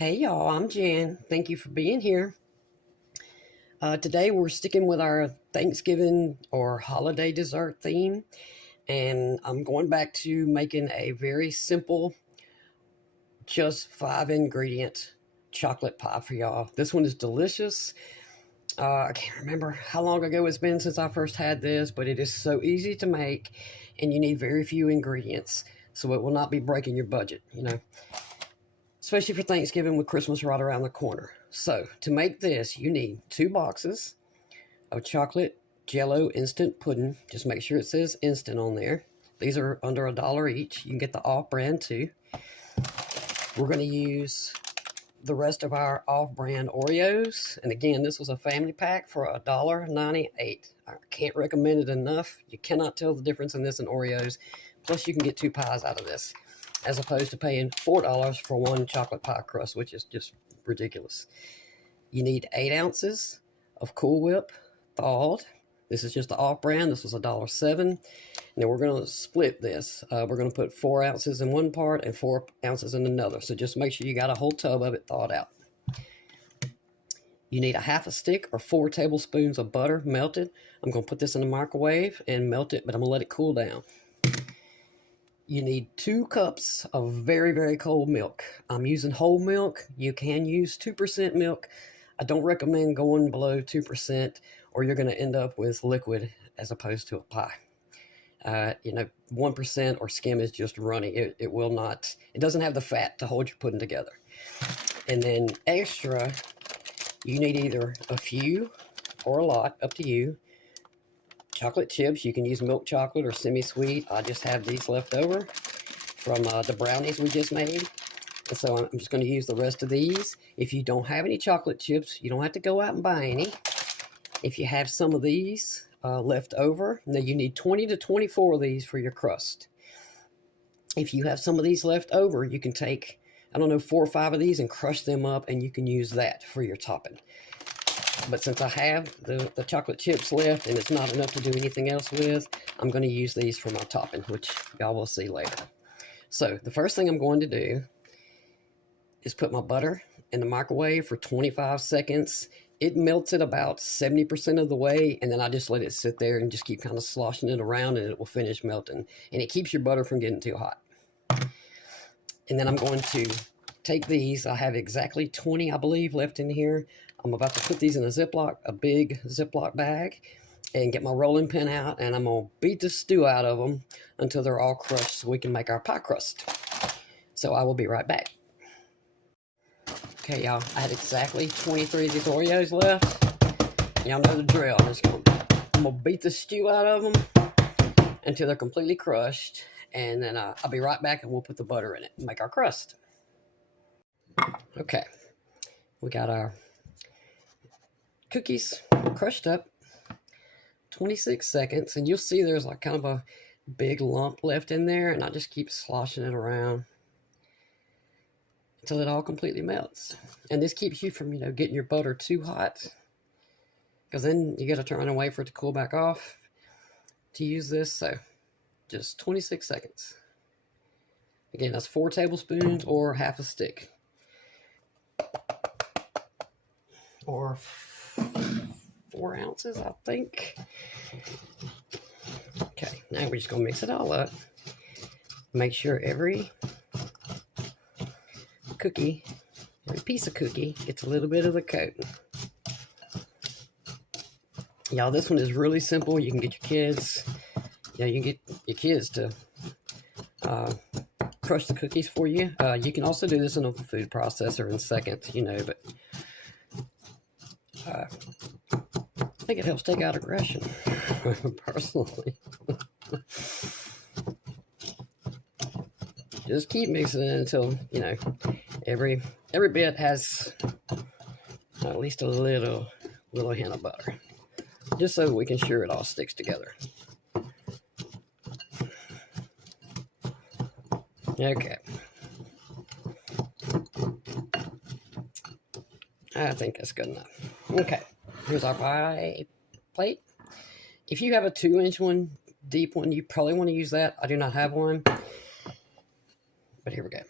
Hey y'all, I'm Jan. Thank you for being here. Today we're sticking with our Thanksgiving or holiday dessert theme, and I'm going back to making a very simple, just 5 ingredient chocolate pie for y'all. This one is delicious. I can't remember how long ago it's been since I first had this, but it is so easy to make, and you need very few ingredients, so it will not be breaking your budget, especially for Thanksgiving with Christmas right around the corner. So to make this, you need 2 boxes of chocolate Jello instant pudding. Just make sure it says instant on there. These are under $1 each. You can get the off-brand too. We're going to use the rest of our off-brand Oreos. And again, this was a family pack for $1.98. I can't recommend it enough. You cannot tell the difference in this and Oreos. Plus, you can get 2 pies out of this, as opposed to paying $4 for 1 chocolate pie crust, which is just ridiculous. You need 8 ounces of Cool Whip thawed. This is just the off-brand. This was $1.07. And then we're going to split this. We're going to put 4 ounces in one part and 4 ounces in another. So just make sure you got a whole tub of it thawed out. You need a half a stick or 4 tablespoons of butter melted. I'm going to put this in the microwave and melt it, but I'm going to let it cool down. You need 2 cups of very, very cold milk. I'm using whole milk. You can use 2% milk. I don't recommend going below 2%, or you're going to end up with liquid as opposed to a pie. 1% or skim is just runny. It will not, it doesn't have the fat to hold your pudding together. And then extra, you need either a few or a lot, up to you. Chocolate chips. You can use milk chocolate or semi-sweet. I just have these left over from the brownies we just made. And so I'm just going to use the rest of these. If you don't have any chocolate chips, you don't have to go out and buy any. If you have some of these left over, now you need 20 to 24 of these for your crust. If you have some of these left over, you can take, 4 or 5 of these and crush them up, and you can use that for your topping. But since I have the chocolate chips left and it's not enough to do anything else with, I'm going to use these for my topping, which y'all will see later. So the first thing I'm going to do is put my butter in the microwave for 25 seconds. It melts it about 70% of the way, and then I just let it sit there and just keep kind of sloshing it around, and it will finish melting. And it keeps your butter from getting too hot. And then I'm going to take these. I have exactly 20, I believe, left in here. I'm about to put these in a big Ziploc bag, and get my rolling pin out, and I'm going to beat the stew out of them until they're all crushed so we can make our pie crust. So I will be right back. Okay, y'all, I had exactly 23 of these Oreos left. Y'all know the drill. I'm going to beat the stew out of them until they're completely crushed, and then I'll be right back, and we'll put the butter in it and make our crust. Okay, we got our cookies crushed up. 26 seconds, and you'll see there's like kind of a big lump left in there, and I just keep sloshing it around until it all completely melts. And this keeps you from, getting your butter too hot, because then you got to turn and wait for it to cool back off to use this. So just 26 seconds. Again, that's 4 tablespoons or half a stick, or 4 ounces, I think. Okay, now we're just going to mix it all up. Make sure every piece of cookie gets a little bit of the coating. Y'all, this one is really simple. You can get your kids, you can get your kids to crush the cookies for you. You can also do this in a food processor in seconds, but I think it helps take out aggression, personally. Just keep mixing it until, every bit has at least a little hint of butter, just so we can sure it all sticks together. Okay. I think that's good enough. Okay, here's our pie plate. If you have a 2-inch one, deep one, you probably want to use that. I do not have one, but here we go.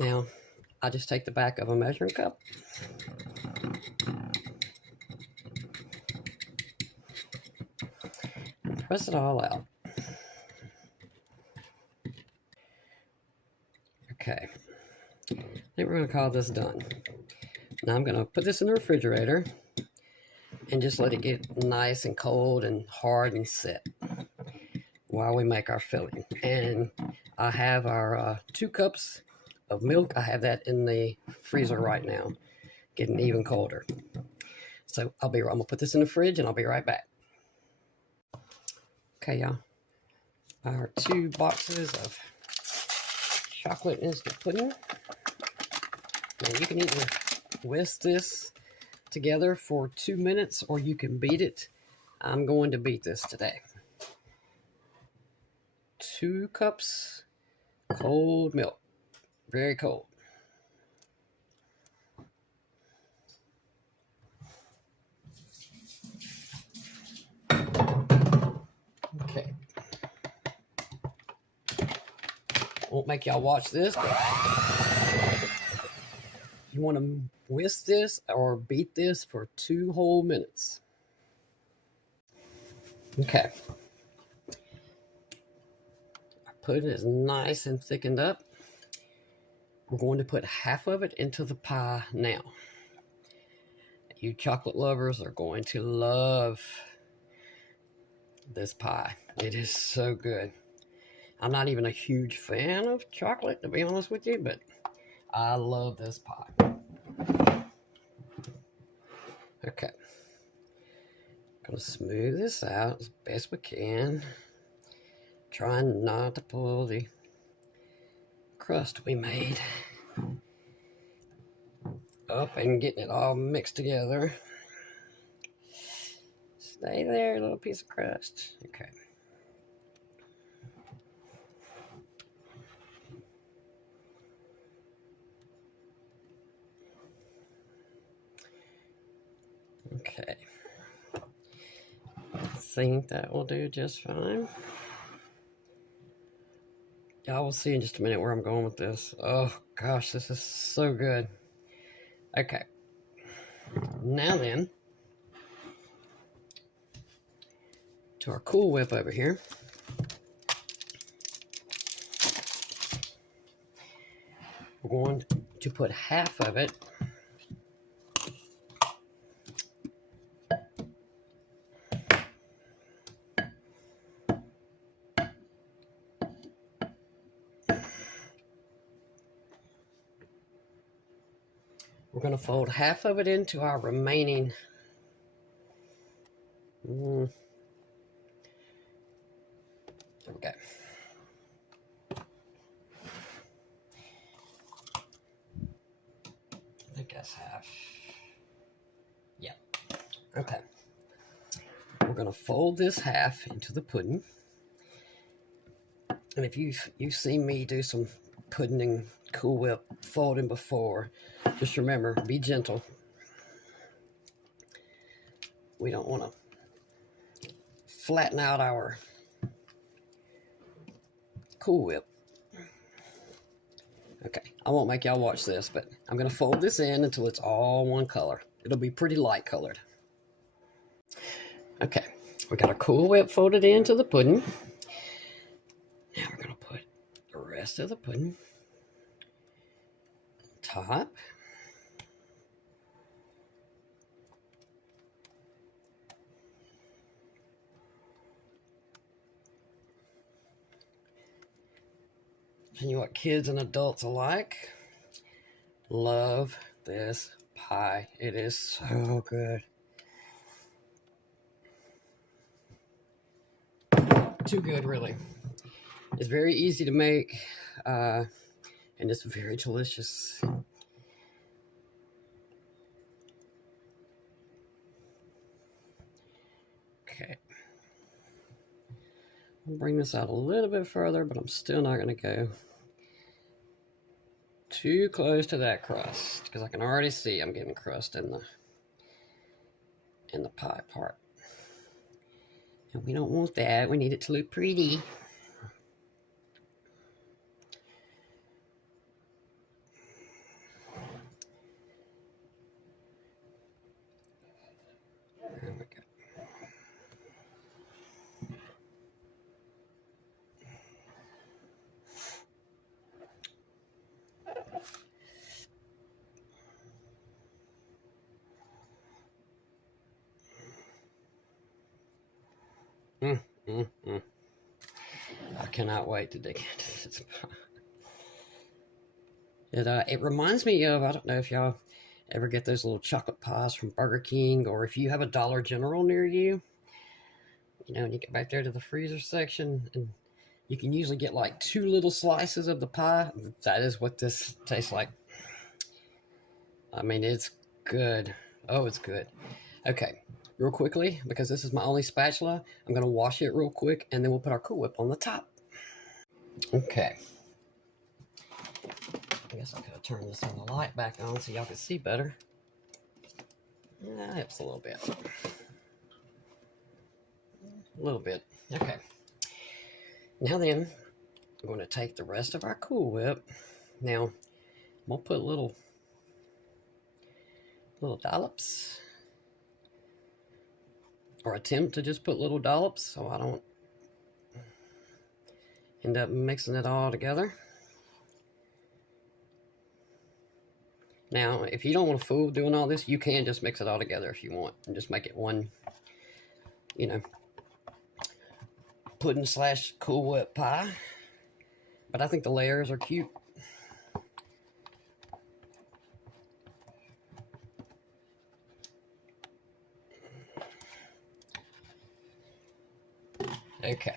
Now, I just take the back of a measuring cup. Press it all out. Okay. I think we're going to call this done. Now I'm going to put this in the refrigerator and just let it get nice and cold and hard and set while we make our filling. And I have our 2 cups of milk. I have that in the freezer right now, getting even colder. So I'm going to put this in the fridge and I'll be right back. Okay, y'all. Our 2 boxes of chocolate instant pudding. Now you can either whisk this together for 2 minutes or you can beat it. I'm going to beat this today. 2 cups cold milk, very cold. Okay. Won't make y'all watch this, but you want to whisk this or beat this for 2 whole minutes. Okay. Our pudding is nice and thickened up. We're going to put half of it into the pie now. You chocolate lovers are going to love this pie. It is so good. I'm not even a huge fan of chocolate, to be honest with you, but I love this pie. Okay. Gonna smooth this out as best we can. Trying not to pull the crust we made up and getting it all mixed together. Stay there, little piece of crust. Okay. Okay. I think that will do just fine. Y'all will see in just a minute where I'm going with this. Oh gosh, this is so good. Okay. Now then, to our Cool Whip over here. We're going to put half of it we're going to fold half of it into our remaining there we go. I think that's half. Yeah. Okay. We're going to fold this half into the pudding. And if you've seen me do some pudding and Cool Whip folding before, just remember, be gentle. We don't want to flatten out our Cool Whip. Okay, I won't make y'all watch this, but I'm going to fold this in until it's all one color. It'll be pretty light colored. Okay, we got our Cool Whip folded into the pudding. Now we're going to put the rest of the pudding on top. And you know what kids and adults alike love this pie. It is so good. Too good, really. It's very easy to make, and it's very delicious. Okay. I'll bring this out a little bit further, but I'm still not going to go too close to that crust because I can already see I'm getting crust in the pie part. And we don't want that. We need it to look pretty. There we go. I cannot wait to dig into this pie. It reminds me of, I don't know if y'all ever get those little chocolate pies from Burger King, or if you have a Dollar General near you, you know, and you get back there to the freezer section, and you can usually get like 2 little slices of the pie. That is what this tastes like. I mean, it's good. Oh, it's good. Okay, real quickly, because this is my only spatula, I'm going to wash it real quick, and then we'll put our Cool Whip on the top. Okay. I guess I could have turned this on the light back on so y'all could see better. That helps a little bit. A little bit. Okay. Now then, I'm going to take the rest of our Cool Whip. Now, I'm going to put little dollops. Or attempt to just put little dollops so I don't end up mixing it all together. Now, if you don't want to fool doing all this, you can just mix it all together if you want. And just make it one, you know, pudding / Cool Whip pie. But I think the layers are cute. Okay.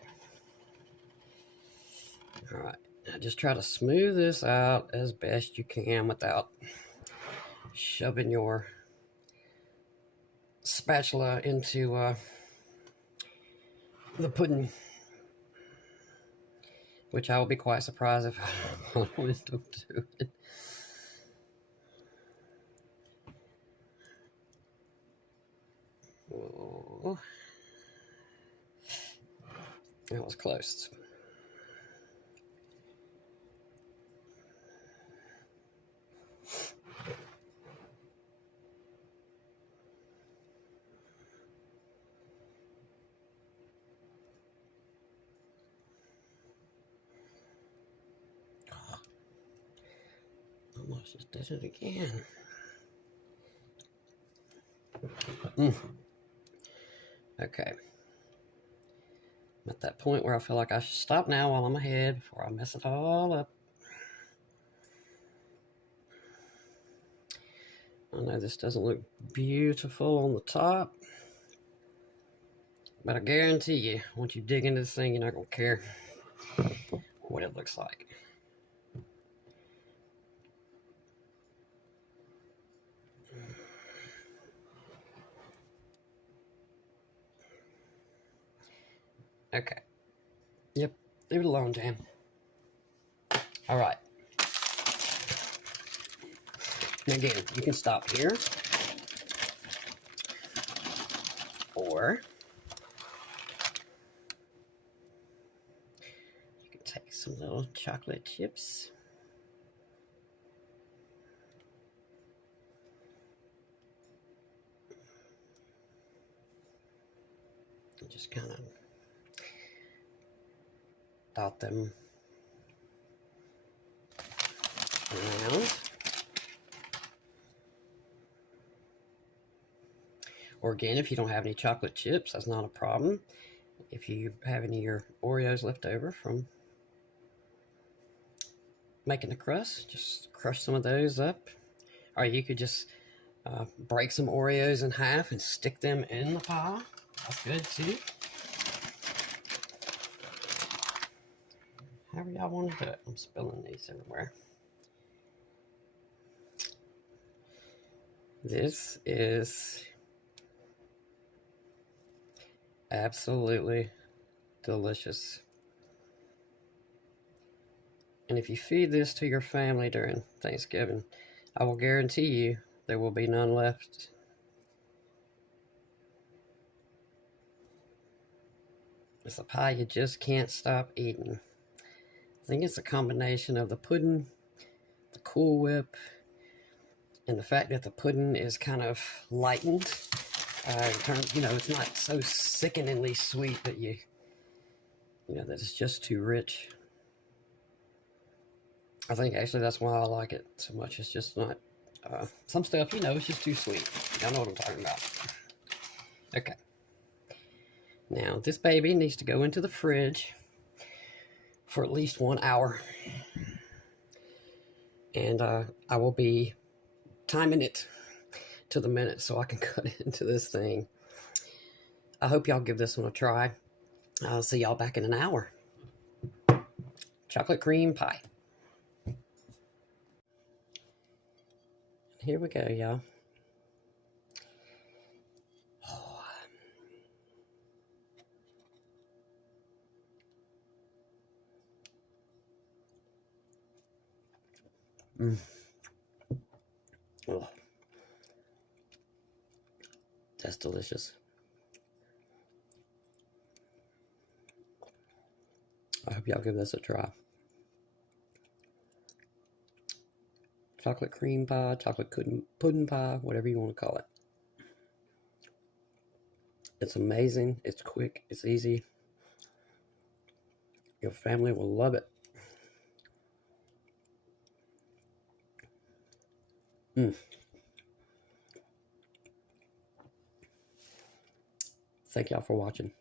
All right. Now just try to smooth this out as best you can without shoving your spatula into the pudding, which I will be quite surprised if I don't do it. Oh, that was close. Almost just did it again. Okay. I'm at that point where I feel like I should stop now while I'm ahead before I mess it all up. I know this doesn't look beautiful on the top, but I guarantee you, once you dig into this thing, you're not going to care what it looks like. Okay. Yep. Leave it alone, Jan. All right. Now again, you can stop here, or you can take some little chocolate chips. And just kind of dot them around. Or again, if you don't have any chocolate chips, that's not a problem. If you have any of your Oreos left over from making the crust, just crush some of those up. Or you could just break some Oreos in half and stick them in the pie. That's good too. However y'all want to do it. I'm spilling these everywhere. This is absolutely delicious. And if you feed this to your family during Thanksgiving, I will guarantee you there will be none left. It's a pie you just can't stop eating. I think it's a combination of the pudding, the Cool Whip, and the fact that the pudding is kind of lightened In terms, it's not so sickeningly sweet that that it's just too rich. I think actually that's why I like it so much. It's just not, some stuff, it's just too sweet. Y'all know what I'm talking about. Okay. Now, this baby needs to go into the fridge for at least 1 hour. And I will be timing it to the minute so I can cut it into this thing. I hope y'all give this one a try. I'll see y'all back in an hour. Chocolate cream pie. Here we go, y'all. Oh. Oh. That's delicious. I hope y'all give this a try. Chocolate cream pie, chocolate pudding pie, whatever you want to call it. It's amazing. It's quick. It's easy. Your family will love it. Thank y'all for watching.